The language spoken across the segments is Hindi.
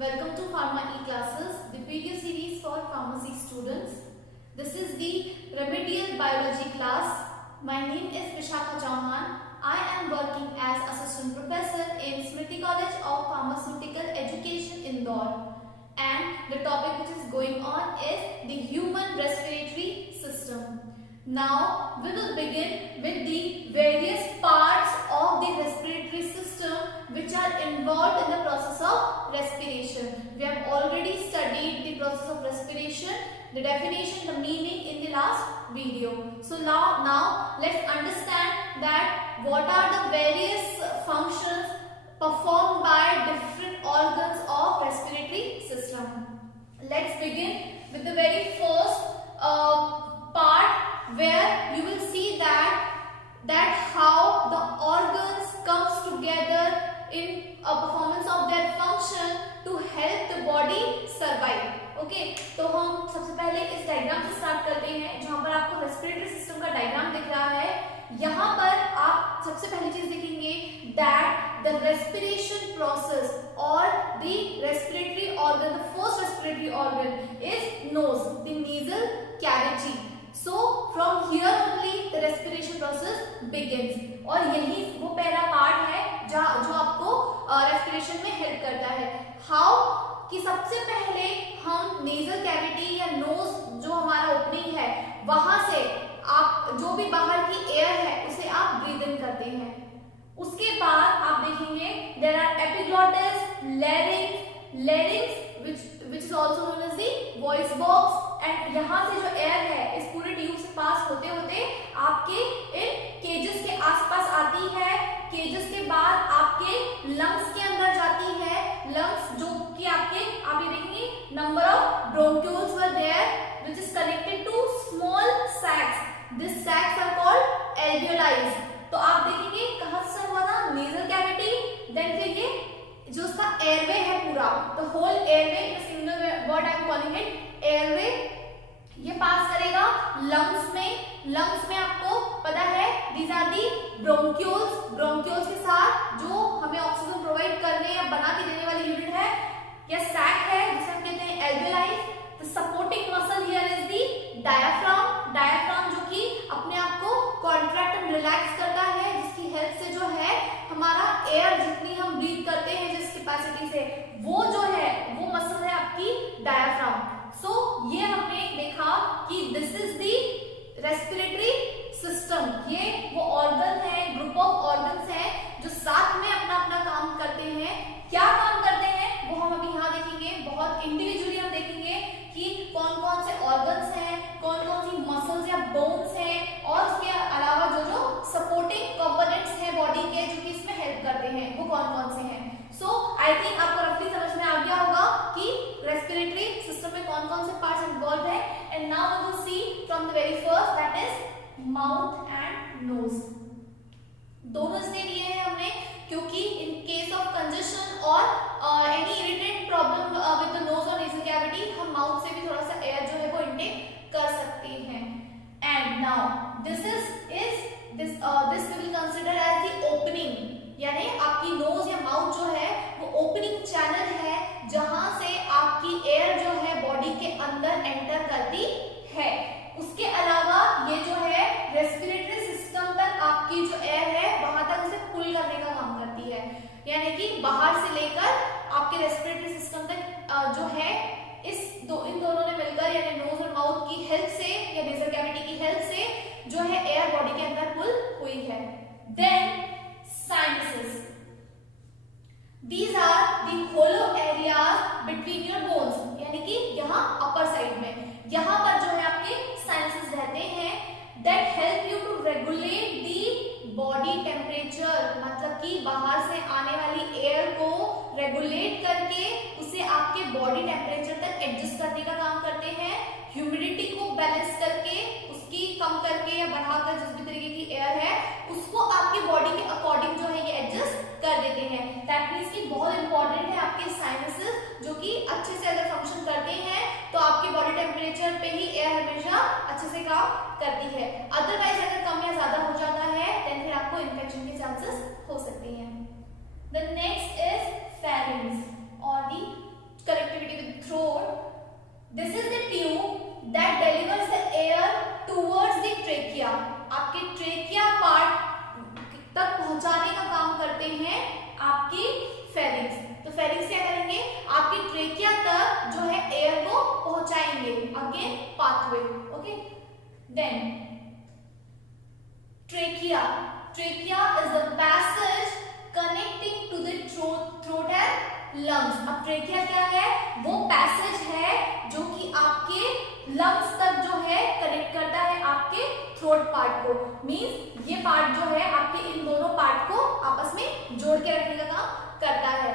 Welcome to Pharma E-Classes, the video series for pharmacy students. This is the remedial biology class. My name is Vishakha Chauhan. I am working as assistant professor in Smriti College of Pharmaceutical Education, Indore. And the topic which is going on is the human respiratory system. Now we will begin with the various parts of the respiratory system which are involved in the process of respiration. We have already studied the process of respiration, the definition, the meaning in the last video. So now let's understand that what are the various functions performed by different organs of respiratory system. Let's begin with the very first part, where you will see that how the organs comes together in a performance of their function to help the body survive. Okay, तो हम सबसे पहले इस डायग्राम से स्टार्ट करते हैं, जहां पर आपको रेस्पिरेटरी सिस्टम का डायग्राम दिख रहा है। यहाँ पर आप सबसे पहली चीज देखेंगे दैट द रेस्पिरेशन प्रोसेस और the respiratory organ, the first respiratory organ is nose, the nasal cavity. So from here only the respiration process begins. और यही वो पहला पार्ट है जो आपको रेस्पिरेशन में हेल्प करता है. हाउ कि सबसे पहले हम नेजल कैविटी या नोज जो हमारा ओपनिंग है वहां से आप जो भी बाहर की एयर है उसे आप ब्रीथ इन करते हैं. उसके बाद आप देखेंगे there are epiglottis, larynx which is also known as the voice box. And यहाँ से जो एयर है इस पूरे ट्यूब से पास होते होते आपके इन केजेस के आसपास आती है. केजेस के बाद आपके लंग्स के अंदर जाती है. लंग्स जो कि आपके आप ये देखेंगे number of bronchioles were there which is connected to small sacs. This sacs are called alveoli. तो आप देखेंगे कहां से हुआ था, नेजल कैविटी, देन फिर ये जो उसका एयरवे है पूरा, the whole airway, in single word I am calling it airway, ये पास करेगा लंग्स में. लंग्स में आपको पता है these are the bronchioles. Bronchioles के साथ जो हमें ऑक्सीजन प्रोवाइड करने या बना के देने वाली यूनिट है या सैक है जिसे हम कहते हैं एल्वियोलाइज. The supporting muscle here is the diaphragm. Diaphragm जो कि अपने आप को कॉन्ट्रैक्ट एंड रिलैक्स करता है, जिसकी हेल्प से जो है हमारा एयर जितनी हम ब्रीथ करते हैं जिस कैपेसिटी से, वो जो है वो मसल है आपकी डायाफ्राम. सो ये हमने देखा कि this is the respiratory system. ये वो ऑर्गन है, ग्रुप ऑफ ऑर्गन्स है जो साथ में अपना अपना काम करते हैं. क्या काम करते हैं वो हम अभी यहाँ देखेंगे. बहुत इंडिविजुअली हम देखेंगे कि कौन कौन से ऑर्गन्स हैं, कौन कौन सी मसल्स या बोन्स हैं, और उसके अलावा जो जो सपोर्टिंग कंपोनेंट्स हैं बॉडी के जो कि इसमें हेल्प करते हैं वो कौन कौन से हैं. सो आई थिंक आपको रफली समझ में आ गया होगा कि रेस्पिरेटरी सिस्टम में कौन कौन से पार्ट्स इन्वॉल्व है. And now we will see from the very first, that is mouth and nose. दोनों स्टेज लिए हैं हमने क्योंकि इन केस ऑफ कंजेशन और any irritant problem with the nose और नेजल कैविटी हम माउथ से भी थोड़ा सा एयर जो है वो इनटेक कर सकते हैं. And now this we will consider as the opening, यानी आपकी नोज या माउथ जो है वो ओपनिंग चैनल है जहां से आपकी एयर जो है बॉडी के अंदर एंटर करती है. उसके अलावा ये जो है रेस्पिरेटरी सिस्टम तक आपकी जो एयर है वहां तक उसे पुल करने का काम करती है, यानी कि बाहर से लेकर आपके रेस्पिरेटरी सिस्टम तक जो है इन दोनों ने मिलकर यानी नोज और माउथ की हेल्प से या नेजल कैविटी की हेल्प से जो है एयर बॉडी के अंदर पुल हुई है. Then sinuses. These are the hollow areas between your bones, यानी कि यहाँ अपर साइड में यहाँ पर जो है आपके sinuses रहते हैं. That help you to regulate the body temperature, मतलब कि बाहर से आने वाली एयर को रेगुलेट करके उसे आपके बॉडी टेम्परेचर तक एडजस्ट करने का काम करते हैं. ह्यूमिडिटी को बैलेंस करके उसकी कम करके या बढ़ाकर जिस भी तरीके की एयर है उसको आपकी बॉडी के अकॉर्डिंग जो है ये एडजस्ट कर देते हैं. दैट मींस कि बहुत इंपॉर्टेंट है आपके साइनसेस जो कि अच्छे से अगर फंक्शन करते हैं तो आपकी बॉडी टेम्परेचर पे ही एयर हमेशा अच्छे से काम करती है. अदरवाइज अगर कम या ज्यादा हो जाता है देन फिर आपको इन्फेक्शन के चांसेस हो सकते हैं. द नेक्स्ट इज फेरिंग्स और दी throat. This is the tube that delivers the air towards the trachea. आपके ट्रेकिया पार्ट तक पहुंचाने का काम करते हैं आपकी फेरिंग्स। तो फेरिंग्स क्या करेंगे, आपकी ट्रेकिया तक जो है एयर को पहुंचाएंगे। Again pathway, okay. Then trachea, trachea is the passage connecting to the throat and lungs. अब ट्रेकिया क्या है, वो पैसेज है जो कि आपके लंग्स तक जो है कनेक्ट करता है आपके थ्रोट पार्ट को। मींस ये पार्ट जो है आपके इन दोनों पार्ट को आपस में जोड़ के रखने का काम करता है।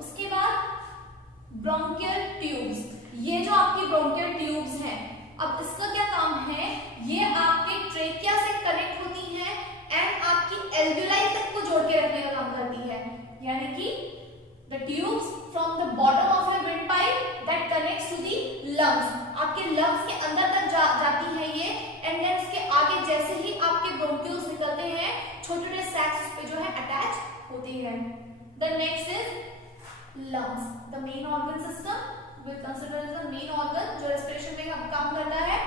उसके बाद ब्रोंकियल ट्यूब्स, ये जो आपकी ब्रोंकियल ट्यूब्स हैं, अब इसका क्या काम है, ये आपके ट्रेकिया से कनेक्ट होती हैं एंड आपकी एल्वियोलाई तक को जोड़ के रखने का काम करती है। यानी कि the tubes from the bottom of your windpipe that connects to the lungs, आपके लंग्स के अंदर तक जाती है ये, एंड देन इसके आगे जैसे ही आपके ब्रोंक्यूल्स निकलते हैं, छोटे-छोटे सैक्स पे जो है अटैच होती है। The next is lungs, the main organ system will consider as the main organ जो रेस्पिरेशन में काम करता है।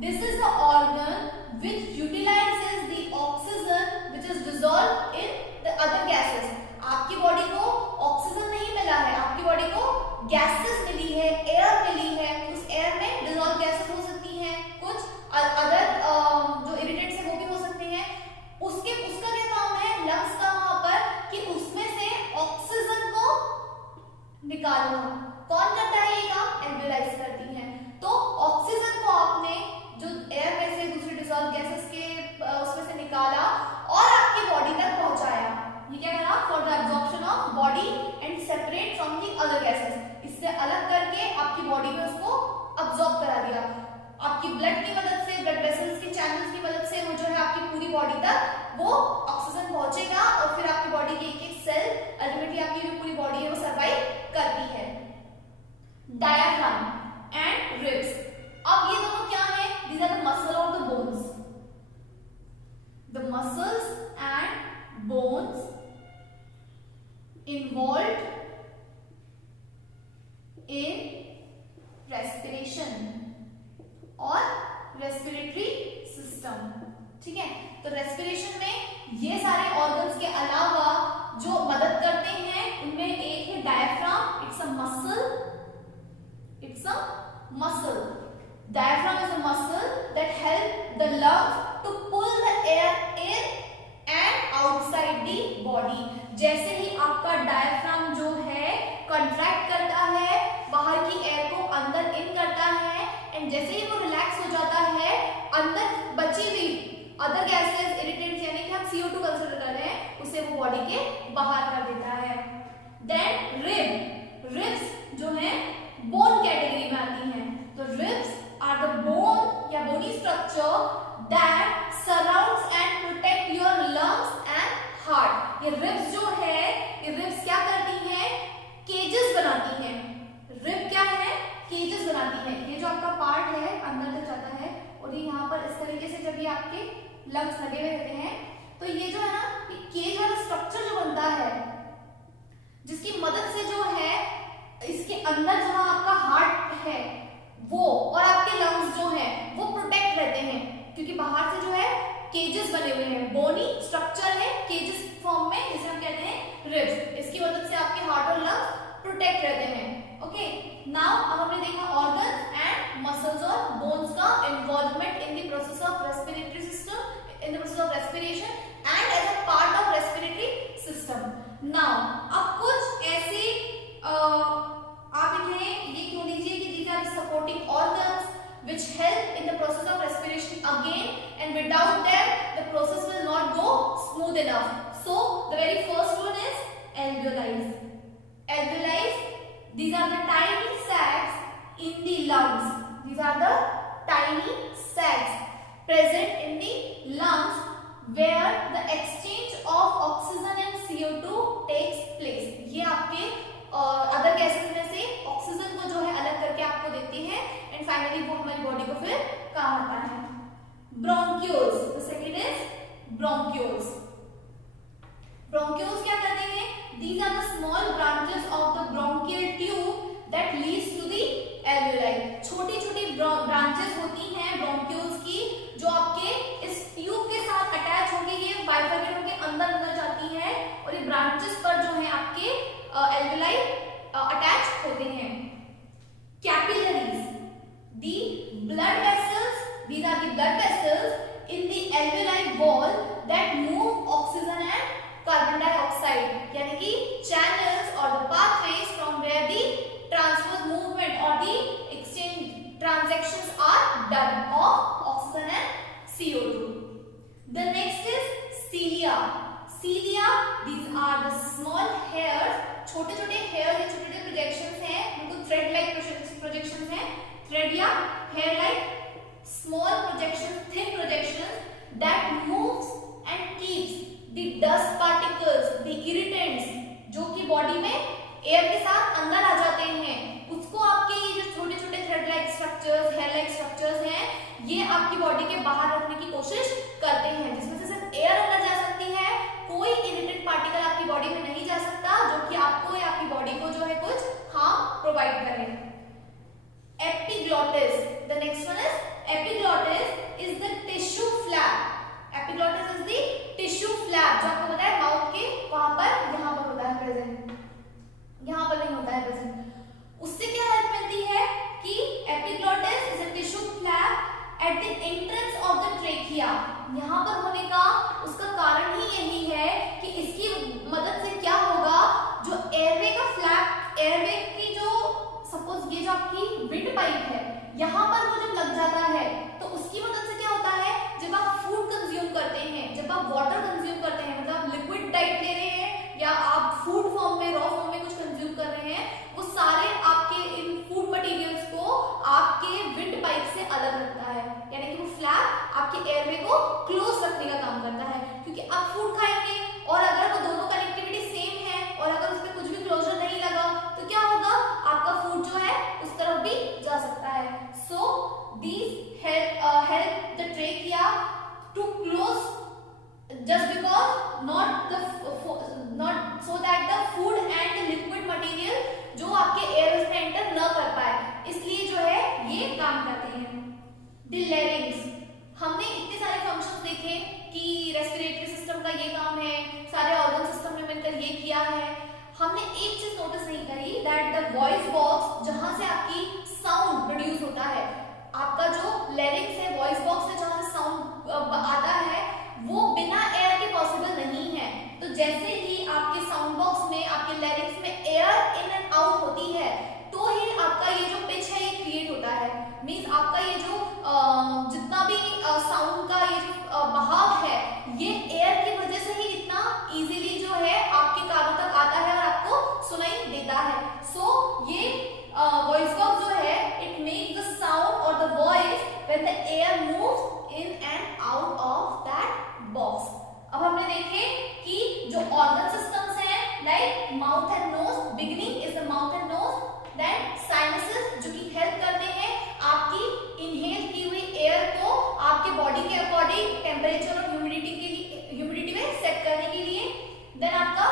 This is the organ which utilises the oxygen which is dissolved in the other gases. आपकी बॉडी को ऑक्सीजन नहीं मिला है, आपकी बॉडी को गैसेस मिली है, एयर मिली है। उस एयर में डिसॉल्व गैसेस हो सकती हैं, कुछ अदर जो इरिटेंट्स है वो भी हो सकते हैं। उसका क्या काम है लंग्स का वहां पर कि उसमें से ऑक्सीजन को निकालना। कौन करता है ये काम, एल्वियोलाइज करती हैं। तो ऑक्सीजन को आपने जो एयर में से दूसरी डिसॉल्व गैसेस के उसमें से निकाला और आपकी बॉडी तक पहुंचाया। ये क्या करा, for the absorption of body and separate from the other gases, इससे अलग करके आपकी बॉडी में उसको अब्सॉर्ब करा दिया। आपकी ब्लड की मदद से, ब्लड वेसल्स के चैनल्स की मदद से वो जो है आपकी पूरी बॉडी तक वो ऑक्सीजन पहुंचेगा और फिर आपकी बॉडी की एक एक सेल, अल्टीमेटली आपकी जो पूरी बॉडी है वो सर्वाइव करती है। डायफ्राम एंड रिब्स, अब ये दोनों क्या है, दीज आर द मसल और the bones. The muscles and bones involved in respiration और respiratory system, ठीक है। तो रेस्पिरेशन में ये सारे ऑर्गन्स के अलावा जो मदद करते हैं उनमें एक है diaphragm, it's a muscle, diaphragm is a muscle that help the lungs to pull the air in and outside the body। जैसे ही आपका डायफ्राम जो है कंट्रैक्ट करता है, बाहर की एयर को अंदर इन करता है, एंड जैसे ही वो रिलैक्स हो जाता है, अंदर बची हुई अदर गैसेस, इरिटेंट्स यानी कि हम CO2 कंसीडर कर रहे हैं, उसे वो बॉडी के बाहर कर देता है। देन रिब्स जो है बोन कैटेगरी में आती हैं। तो रिब्स आर द बोन या bony structure that surrounds and protect your lungs and heart. ये रिब्स जो है, ये रिब्स क्या करती हैं, केजेस बनाती हैं। रिब क्या है, केजेस बनाती है। ये जो आपका पार्ट है अंदर तक जाता है और ये यहाँ पर इस तरीके से जब ये आपके लंग्स लगे हुए रहते हैं, तो ये जो है ना, ये केज वाला स्ट्रक्चर जो बनता है, जिसकी मदद से जो है इसके अंदर जहां आपका हार्ट है वो और आपके लंग्स जो है वो प्रोटेक्ट रहते हैं, क्योंकि बाहर से जो है केजेस बने हुए हैं, बोनी स्ट्रक्चर है केजेस फॉर्म में, जिसे हम कहते हैं रिब्स। इसकी मदद से आपके हार्ट और लंग्स प्रोटेक्ट रहते हैं। ओके, नाउ अब हमने देखा ऑर्गन्स एंड मसल्स और बोन्स का involvement in the process of respiratory system, in the process of respiration and as a part of respiratory system. Now अब कुछ ऐसे आप इन्हें ये क्यों लीजिए कि these are the supporting organs which help in the process of respiration again, and without them the process will not go smooth enough. So the very first one is alveoli. Alveoli, these are the tiny sacs in the lungs. These are the tiny sacs present in the lungs where the exchange of oxygen and CO2 takes place. ये आपके अदर गैसेस में से ऑक्सीजन को जो है अलग करके आपको देती है, एंड फाइनली वो हमारी बॉडी को फिर काम आता है। Bronchioles, the second is bronchioles. Bronchioles क्या करते हैं, these are the small branches of the bronchial tube that leads to the done of oxygen and CO2. The next is cilia. Cilia, these are the small hairs, छोटे छोटे hairs या छोटे छोटे projections हैं, बिल्कुल thread like projections हैं, thread या hair like small projections, thin projections that moves and keeps the dust particles, the irritants जो कि बॉडी में एयर के साथ अंदर आ जाते हैं, उसको आपके ये जो छोटे छोटे thread like structures, hair like structures हैं, ये आपकी बॉडी के बाहर रखने की कोशिश करते हैं, जिसमें से सिर्फ एयर अंदर जा सकती है, कोई इरिटेंट पार्टिकल आपकी बॉडी में नहीं जा सकता जो कि आपको या आपकी बॉडी को जो है कुछ हार्म प्रोवाइड करे। Epiglottis, the next one is epiglottis is the tissue flap. Epiglottis is the tissue flap, जो आपको पता है माउथ के वहां पर, यहाँ पर होता है प्रेजेंट, यहाँ पर नहीं होता है प्रेजेंट। उससे क्या हेल्प मिलती है कि epiglottis is a tissue flap at the entrance of the trachea. यहाँ पर होने का उसका कारण ही यही है कि इसकी मदद से क्या होगा, जो एयरवे का फ्लैप, एयरवे की जो सपोज ये जो आपकी विंड पाइप है, यहाँ पर वो जब लग जाता है तो उसकी मदद से क्या होता है, जब आप फूड कंज्यूम करते हैं, जब आप वाटर कंज्यूम करते हैं, मतलब आप लिक्विड डाइट ले रहे हैं या आप फूड फॉर्म में, रॉ फॉर्म में कुछ कंज्यूम कर रहे हैं, वो सारे आपके इन फूड मटेरियल्स को आपके विंड पाइप से अलग रखता है, यानी कि वो फ्लैप आपके एयरवे को क्लोज रखने का काम करता है, क्योंकि आप फूड खाएंगे और अगर वो दोनों कनेक्टिविटी सेम है और अगर उसमें कुछ भी क्लोजर नहीं लगा तो क्या होगा, आपका फूड जो है उस तरफ भी जा सकता है। सो these help the trachea to close, just because not so that the food and the liquid material जो आपके एयर में एंटर न कर पाए, इसलिए जो है ये काम करते हैं। The larynx, हमने इतने सारे फंक्शंस देखे कि रेस्पिरेटरी सिस्टम का ये काम है, सारे ऑर्गन सिस्टम में मिलकर ये किया है, हमने एक चीज नोटिस नहीं करी, दैट द वॉइस बॉक्स जहां से आपकी साउंड प्रोड्यूस होता है, आपका जो लैरिंक्स है, वॉइस बॉक्स है, जहां से साउंड आता है, वो बिना एयर के पॉसिबल नहीं है। तो जैसे ही आपके साउंड बॉक्स में, आपके लैरिंक्स में एयर इन एंड आउट होती है, तो ही आपका ये जो पिच है ये क्रिएट होता है। मींस आपका ये जो जितना भी साउंड का ये बहाव है, ये एयर की वजह से ही इतना इजीली जो है आपके कानों तक आता है और आपको सुनाई देता है। सो ये वॉइस बॉक्स जो है, इट मेक्स द साउंड और the voice when the air moves in and out of that box. अब हमने देखे कि जो ऑर्गन सिस्टम्स हैं, like mouth and nose, beginning is the mouth and nose, then sinuses जो कि हेल्प करते हैं आपकी इनहेल की हुई एयर को आपके बॉडी के अकॉर्डिंग टेम्परेचर और ह्यूमिडिटी में सेट करने के लिए, देन आपका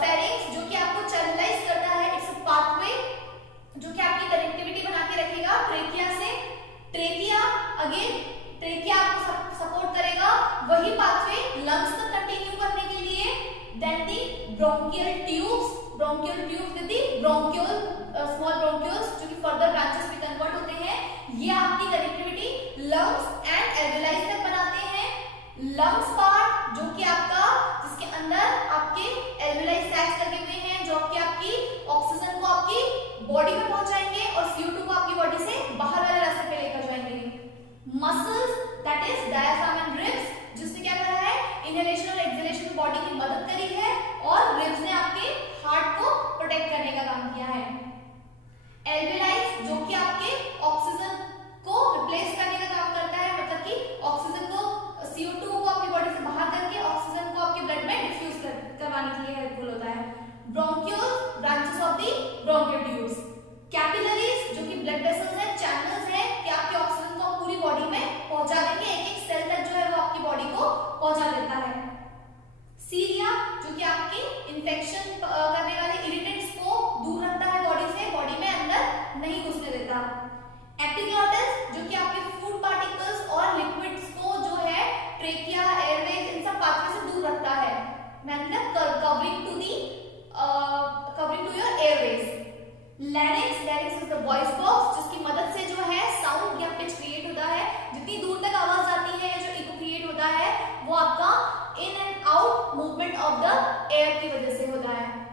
फेरिंग्स जो कि आपको चैनलाइज करता है, इट्स अ पाथवे जो कि आपकी कनेक्टिविटी बना के रखेगा ट्रेकिया से। ट्रेकिया अगेन, ट्रेकिया आपको सपोर्ट करेगा, वही पाथवे लंग्स तक कंटिन्यू करने के लिए। Then the bronchial tubes, bronchial tubes with the bronchiole, small bronchioles जो कि फर्दर ब्रांचेस में कन्वर्ट होते हैं, ये आपकी कनेक्टिविटी लंग्स एंड एल्वेलाई तक बनाते हैं। लंग्स पार्ट जो कि आपका, जिसके अंदर आपके एल्वेलाई सैक्स लगे हुए हैं, जो कि आपकी ऑक्सीजन को आपकी बॉडी में पहुंचाएंगे और CO2 को आपकी बॉडी से बाहर वाले रास्ते पे लेकर जाएंगे। Muscles that is diaphragm and ribs, जिसने क्या करा है, इनहेलेशन और एक्सहेलेशन में बॉडी की मदद करी है और रिब्स ने आपके हार्ट को प्रोटेक्ट करने का काम किया है। एल्वेलाई जो कि आपके ऑक्सीजन को रिप्लेस करने का काम करता है, मतलब कि ऑक्सीजन को, CO2 को आपकी बॉडी से बाहर करके ऑक्सीजन को आपके ब्लड में डिफ्यूज करवाने के लिए हेल्पफुल होता है। Bronchioles, branches of the bronchial tubes. Capillaries जो कि ब्लड वेसल्स हैं, चैनल्स हैं कि आपके ऑक्सीजन को पूरी बॉडी में पहुंचा देंगे, एक एक सेल तक जो है वो आपकी बॉडी को पहुंचा देता है। सीलिया जो कि आपकी इंफेक्शन करने वाले इरिटेंट्स को दूर रखता है बॉडी से, बॉडी में अंदर नहीं घुसने देता। एपिग्लॉटिस जो कि आपके फूड पार्टिकल्स और लिक्विड्स को जो है ट्रेकिया, एयरवेज, इन सब पाथवे से दूर रखता है, मतलब covering to your airways. Larynx is the voice box, जिसकी मदद से जो है साउंड या पिच क्रिएट होता है, जितनी दूर तक आवाज आती है, जो इको क्रिएट होता है, वो आपका इन and out movement of the air की वजह से होता है।